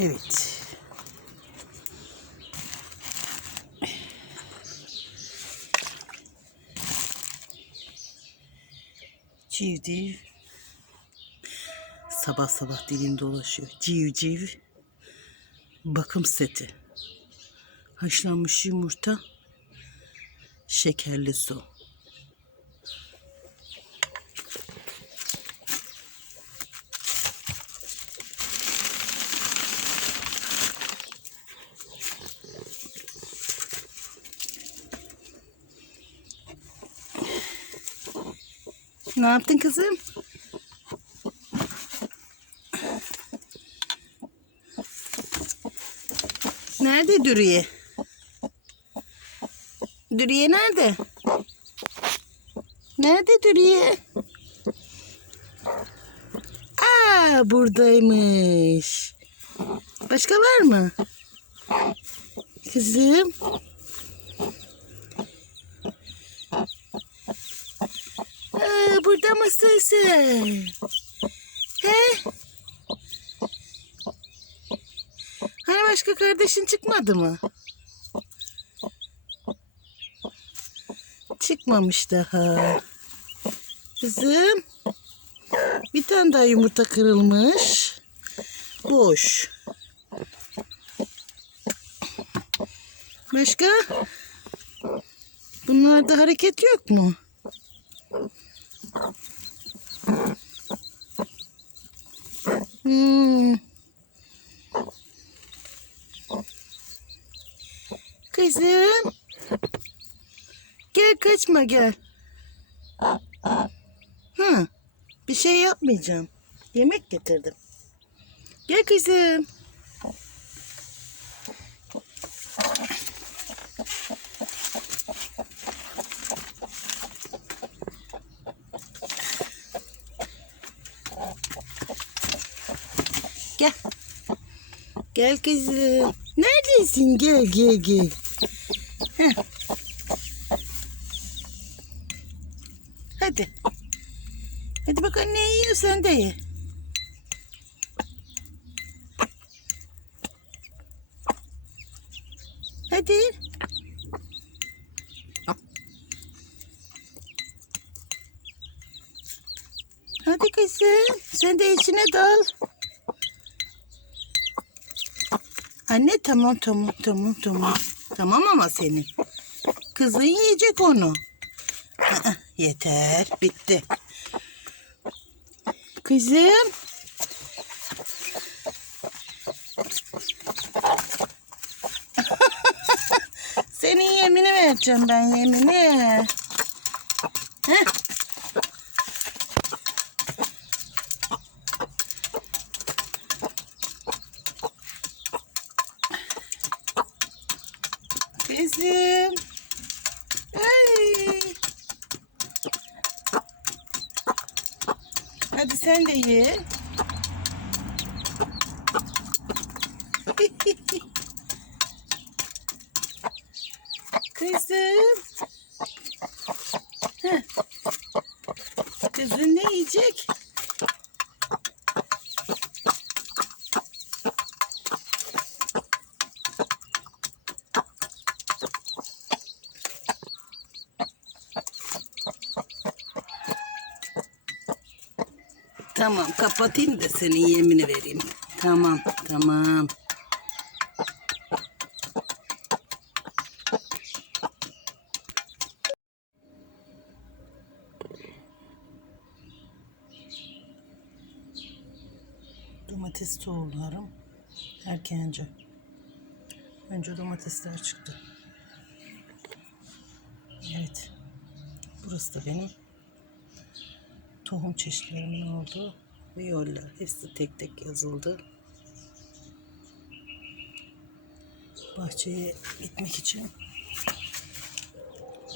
Evet. Civciv. Sabah sabah dilim dolaşıyor. Civciv. Bakım seti. Haşlanmış yumurta. Şekerli su. Ne yaptın kızım? Nerede Dürüye? Dürüye nerede? Nerede Dürüye? Aa buradaymış. Başka var mı? Kızım. Sen? He? Hani başka kardeşin çıkmadı mı? Çıkmamış daha. Kızım. Bir tane daha yumurta kırılmış. Boş. Başka? Bunlarda hareket yok mu? Hmm. Kızım. Gel kaçma gel. Hı. Bir şey yapmayacağım. Yemek getirdim. Gel kızım. Gel kızım. Neredesin? Gel gel gel. Heh. Hadi. Hadi bak anne yiyor sen de ye. Hadi. Hadi kızım. Sen de içine dal. Anne tamam tamam tamam tamam. Tamam ama senin. Kızın yiyecek onu. Yeter bitti. Kızım. Senin yemini vereceğim ben yemini. Heh. Kızım. Ay. Hadi sen de ye. Kızım. Heh. Kızın ne yiyecek? Tamam kapatayım da senin yemini vereyim. Tamam tamam. Domates tohumlarım erkence. Önce domatesler çıktı. Evet. Burası da benim tohum çeşitlerimin olduğu viyoller. Hepsi tek tek yazıldı. Bahçeye gitmek için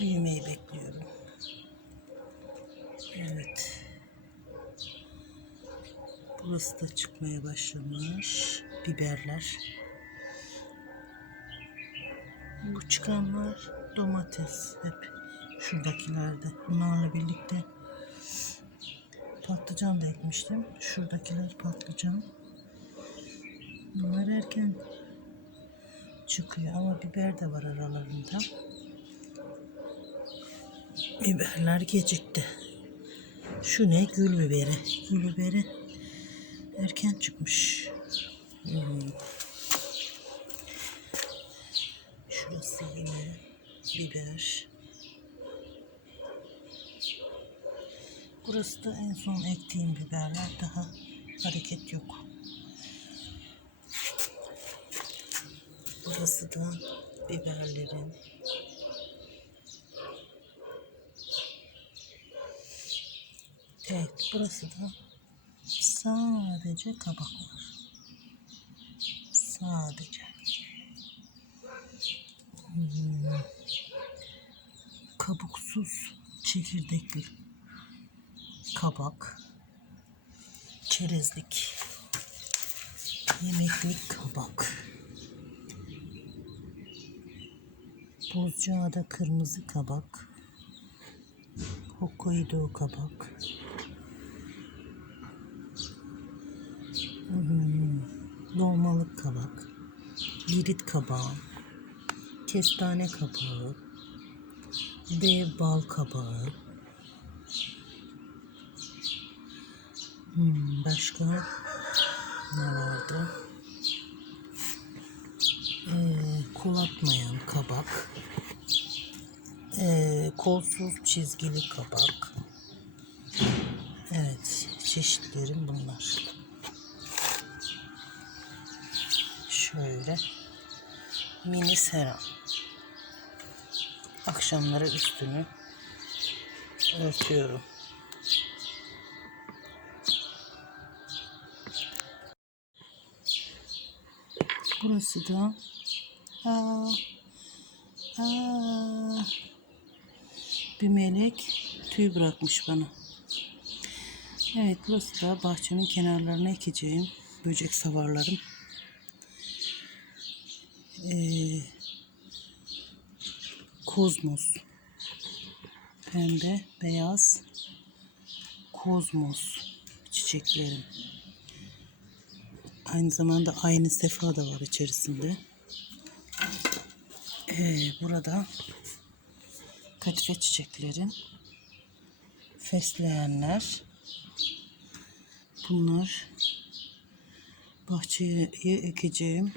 büyümeyi bekliyorum. Evet. Burası da çıkmaya başlamış. Biberler. Bu çıkanlar domates hep şuradakilerde. Bunlarla birlikte patlıcan da ekmiştim. Şuradakiler patlıcan. Bunlar erken çıkıyor ama biber de var aralarında. Biberler gecikti. Şu ne? Gül biberi. Gül biberi erken çıkmış. Hmm. Şurası yine biber. Burası da en son ektiğim biberler. Daha hareket yok. Burası da biberlerin. Evet, burası da sadece kabak var. Sadece. Hmm. Kabuksuz çekirdekli kabak, çerezlik, yemeklik kabak. Buzcaada kırmızı kabak, Hokkaido kabak, hmm, dolmalık kabak, lirit kabağı, kestane kabağı, dev bal kabağı, Hmm, başka ne vardı? Ee, kulatmayan kabak. Ee, kolsuz çizgili kabak. Evet, çeşitlerim bunlar. Şöyle mini seram. Akşamları üstünü örtüyorum. Burası da aa, aa, bir melek tüy bırakmış bana. Evet burası da bahçenin kenarlarına ekeceğim böcek savarlarım. Ee, kozmos. Pembe, beyaz kozmos çiçeklerim. Aynı zamanda aynı sefa da var içerisinde. Ee, burada kadife çiçeklerin fesleğenler bunlar bahçeye ekeceğim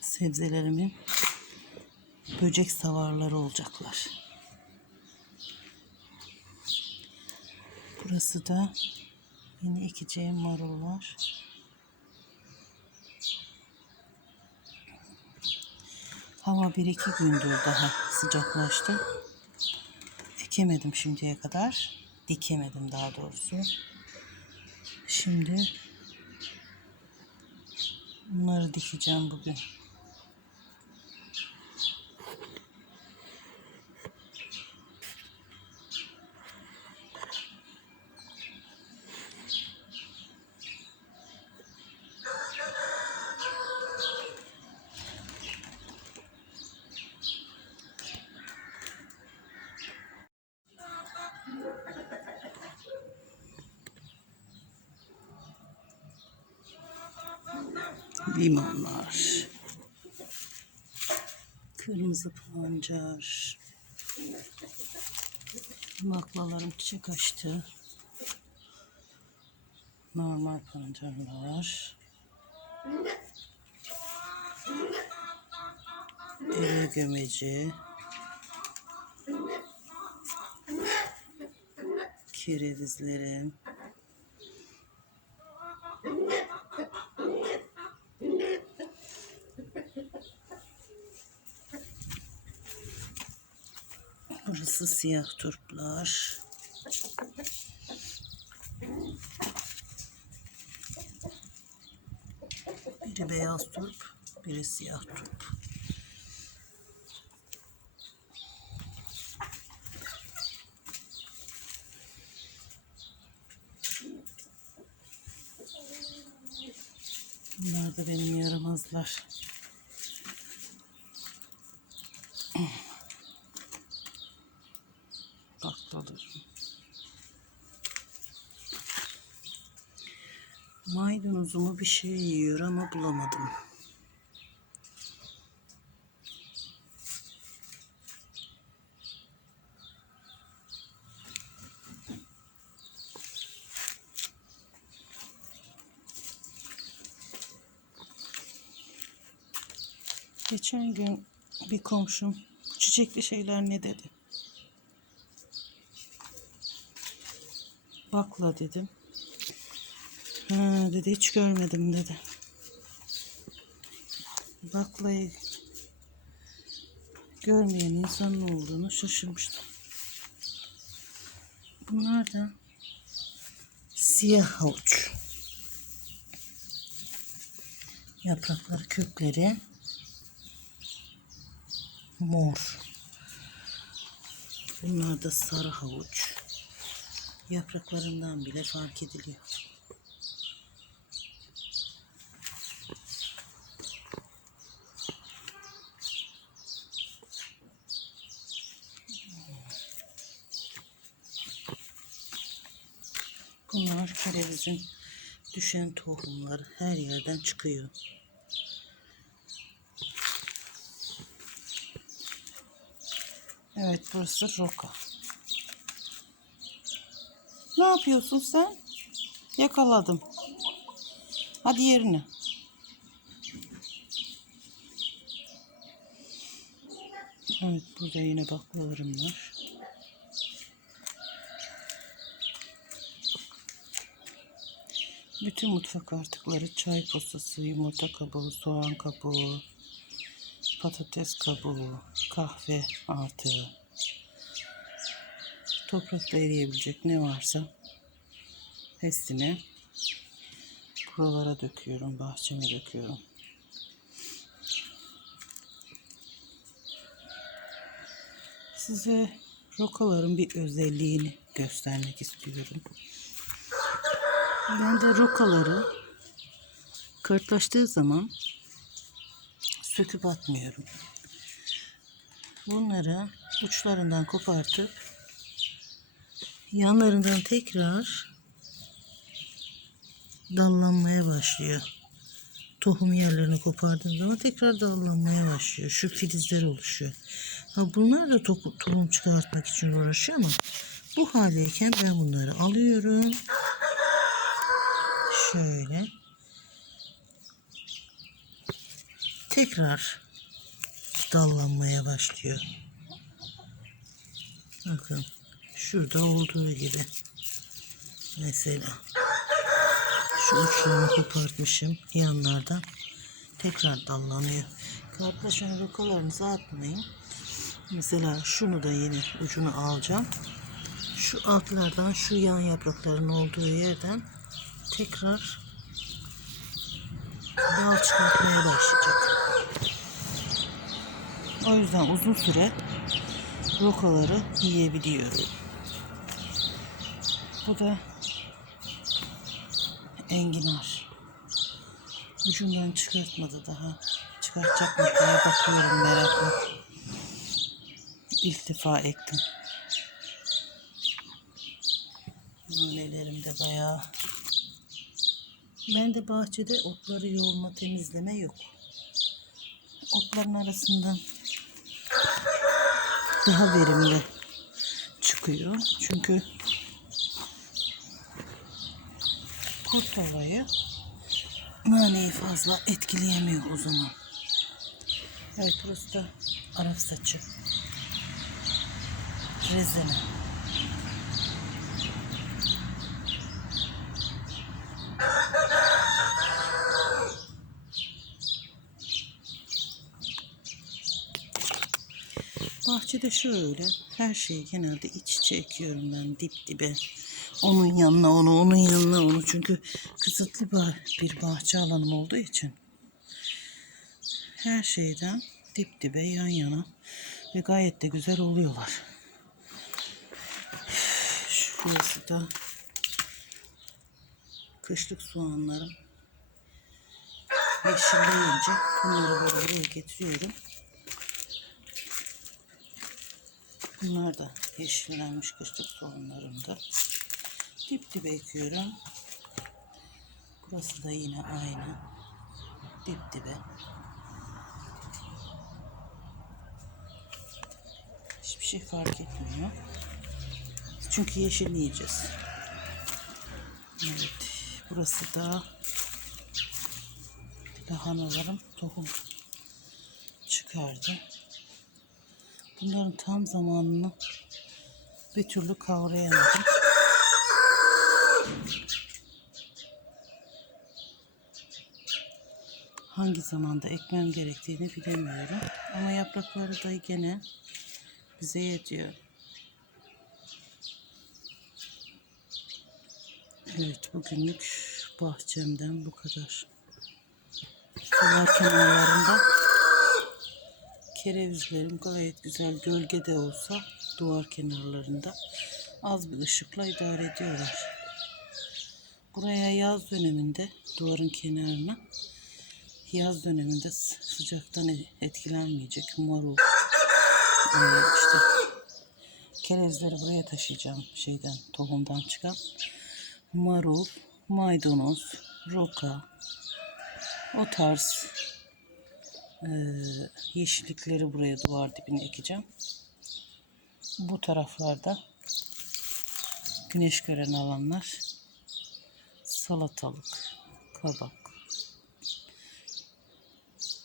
sebzelerimin böcek savarları olacaklar. Burası da yine ekeceğim marullar. Hava bir iki gündür daha sıcaklaştı. Ekemedim şimdiye kadar. Dikemedim daha doğrusu. Şimdi bunları dikeceğim bugün. Limonlar. Kırmızı pancar. Baklalarım çiçek açtı. Normal pancarlar. Eve gömeci. Kerevizlerim. Burası siyah turplar. Biri beyaz turp, biri siyah turp. Bunlar da benim yaramazlar. Baklalarım. Maydanozumu bir şey yiyor ama bulamadım. Geçen gün bir komşum "Bu çiçekli şeyler ne dedi. Bakla dedim. Ha dedi hiç görmedim dedi. Baklayı görmeyen insanın olduğunu şaşırmıştım. Bunlar da siyah havuç. Yaprakları, kökleri mor. Bunlar da sarı havuç. Yapraklarından bile fark ediliyor. Kerevizin düşen tohumları her yerden çıkıyor. Evet burası roka. Ne yapıyorsun sen? Yakaladım. Hadi yerine. Evet burada yine baklalarım var. Bütün mutfak artıkları çay posası, yumurta kabuğu, soğan kabuğu, patates kabuğu, kahve artığı, toprakta eriyebilecek ne varsa hepsini buralara döküyorum, bahçeme döküyorum. Size rokaların bir özelliğini göstermek istiyorum. Ben de rokaları kartlaştığı zaman söküp atmıyorum. Bunları uçlarından kopartıp yanlarından tekrar dallanmaya başlıyor. Tohum yerlerini kopardığım zaman tekrar dallanmaya başlıyor. Şu filizler oluşuyor. Ha bunlar da to- tohum çıkartmak için uğraşıyor ama bu haldeyken ben bunları alıyorum. Şöyle. Tekrar dallanmaya başlıyor. Bakın şurada olduğu gibi. Mesela şu uçlarını kopartmışım yanlardan. Tekrar dallanıyor. Kartlaşan rokalarınızı atmayın. Mesela şunu da yine ucunu alacağım. Şu altlardan şu yan yaprakların olduğu yerden tekrar dal çıkartmaya başlayacak. O yüzden uzun süre rokaları yiyebiliyorum. Bu da enginar. Ucundan çıkartmadı daha. Çıkartacak mı diye bakıyorum merakla. İlk defa ektim. Nanelerim de bayağı. Ben de bahçede otları yolma temizleme yok. Otların arasından daha verimli çıkıyor. Çünkü kurt olayı naneyi fazla etkileyemiyor o zaman. Evet burası da Arap saçı. Rezene. Bahçede şöyle her şeyi genelde iç içe ekiyorum ben dip dibe. Onun yanına onu, onun yanına onu. Çünkü kısıtlı bir- bahçe alanım olduğu için. Her şeyden dip dibe yan yana ve gayet de güzel oluyorlar. Şurası da kışlık soğanlarım. Yeşilleyince bunları böyle buraya getiriyorum. Bunlar da yeşillenmiş kışlık soğanlarım da. Dip dibe ekiyorum. Burası da yine aynı. Dip dibe. Hiçbir şey fark etmiyor. Çünkü yeşilleyeceğiz. Evet. Burası da lahanalarım tohum çıkardı. Bunların tam zamanını bir türlü kavrayamadım. Hangi zamanda ekmem gerektiğini bilemiyorum. Ama yaprakları da gene bize yetiyor. Evet bugünlük bahçemden bu kadar. Duvar kenarlarında kerevizlerim gayet güzel gölgede olsa duvar kenarlarında az bir ışıkla idare ediyorlar. Buraya yaz döneminde duvarın kenarına yaz döneminde sı- sıcaktan e- etkilenmeyecek marul ee, işte kerevizleri buraya taşıyacağım şeyden tohumdan çıkan marul, maydanoz, roka o tarz ee, yeşillikleri buraya duvar dibine ekeceğim. Bu taraflarda güneş gören alanlar salatalık, kabak,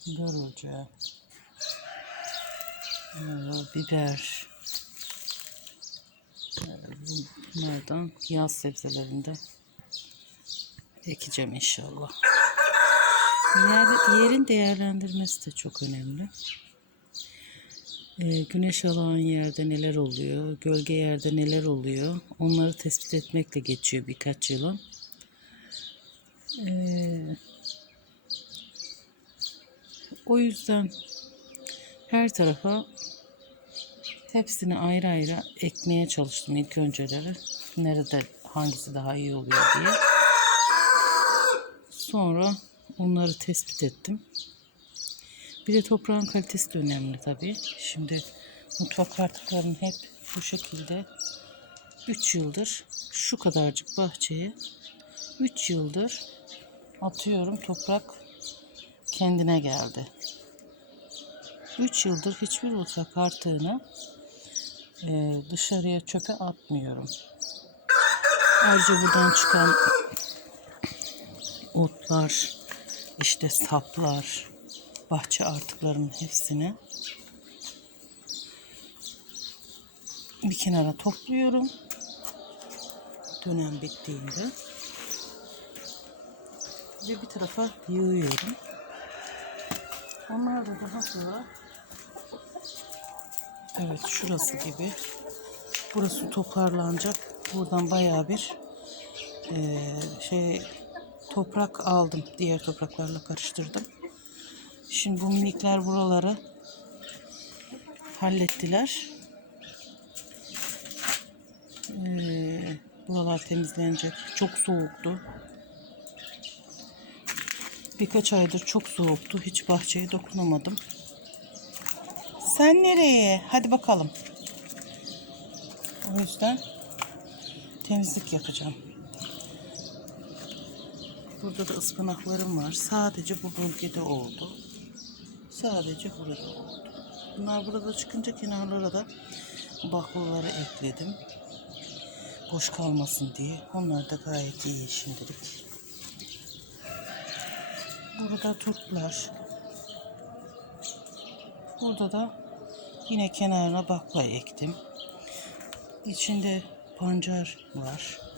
börülce, ee, biber, ee, bunlardan yaz sebzelerinde ekeceğim inşallah. Yer, yerin değerlendirmesi de çok önemli. Ee, güneş alan yerde neler oluyor, gölge yerde neler oluyor, onları tespit etmekle geçiyor birkaç yılın. Ee, o yüzden her tarafa hepsini ayrı ayrı ekmeye çalıştım ilk önceleri. Nerede hangisi daha iyi oluyor diye. Sonra onları tespit ettim. Bir de toprağın kalitesi de önemli tabii. Şimdi mutfak artıklarının hep bu şekilde 3 yıldır şu kadarcık bahçeye 3 yıldır atıyorum toprak kendine geldi. 3 yıldır hiçbir mutfak artığını e, dışarıya çöpe atmıyorum. Ayrıca buradan çıkan otlar, işte saplar, bahçe artıklarının hepsini bir kenara topluyorum. Dönem bittiğinde ve bir tarafa yığıyorum. Onlar da daha sonra evet şurası gibi burası toparlanacak. Buradan bayağı bir eee, şey toprak aldım. Diğer topraklarla karıştırdım. Şimdi bu minikler buraları hallettiler. Ee, buralar temizlenecek. Çok soğuktu. Birkaç aydır çok soğuktu. Hiç bahçeye dokunamadım. Sen nereye? Hadi bakalım. O yüzden temizlik yapacağım. Burada da ıspanaklarım var. Sadece bu bölgede oldu. Sadece burada oldu. Bunlar burada çıkınca kenarlara da baklaları ekledim. Boş kalmasın diye. Onlar da gayet iyi şimdilik. Burada turplar. Burada da yine kenarına bakla ektim. İçinde pancar var.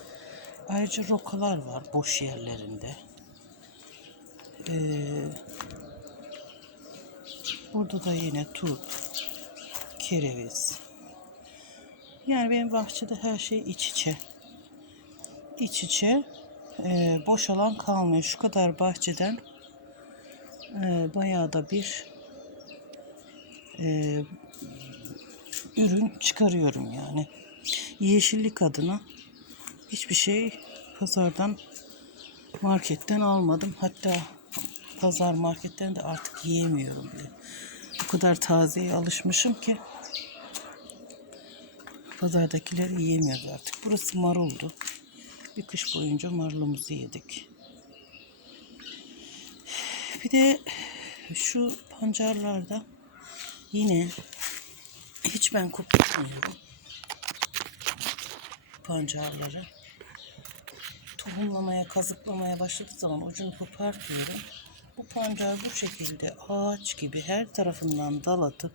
Ayrıca rokalar var boş yerlerinde. Ee, burada da yine turp, kereviz. Yani benim bahçede her şey iç içe. İç içe. Ee, boş alan kalmıyor. Şu kadar bahçeden e, bayağı da bir e, ürün çıkarıyorum yani. Yeşillik adına hiçbir şey pazardan marketten almadım. Hatta pazar marketten de artık yiyemiyorum bile. O kadar tazeye alışmışım ki pazardakileri yiyemiyoruz artık. Burası maruldu. Bir kış boyunca marulumuzu yedik. Bir de şu pancarlarda yine hiç ben kopartmıyorum pancarları. Tohumlamaya, kazıklamaya başladığı zaman ucunu kopartıyorum. Bu pancar bu şekilde ağaç gibi her tarafından dal atıp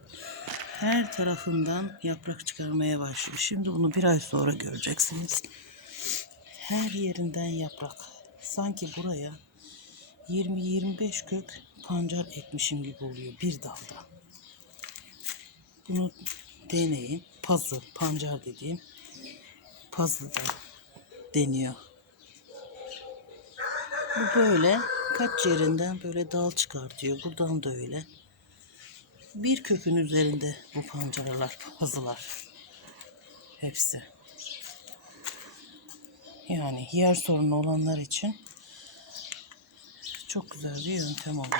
her tarafından yaprak çıkarmaya başlıyor. Şimdi bunu bir ay sonra göreceksiniz. Her yerinden yaprak. Sanki buraya 20-25 kök pancar ekmişim gibi oluyor bir dalda. Bunu deneyin. Pazı, pancar dediğim pazı da deniyor. Bu böyle kaç yerinden böyle dal çıkartıyor. Buradan da öyle. Bir kökün üzerinde bu pancarlar, pazılar. Hepsi. Yani yer sorunu olanlar için çok güzel bir yöntem oldu.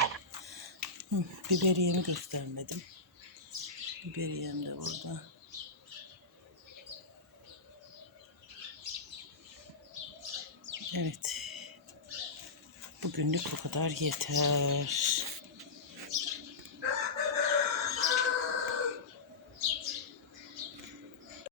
Hı, biberiyemi göstermedim. Biberiyem de burada. Evet. Bugünlük bu kadar yeter.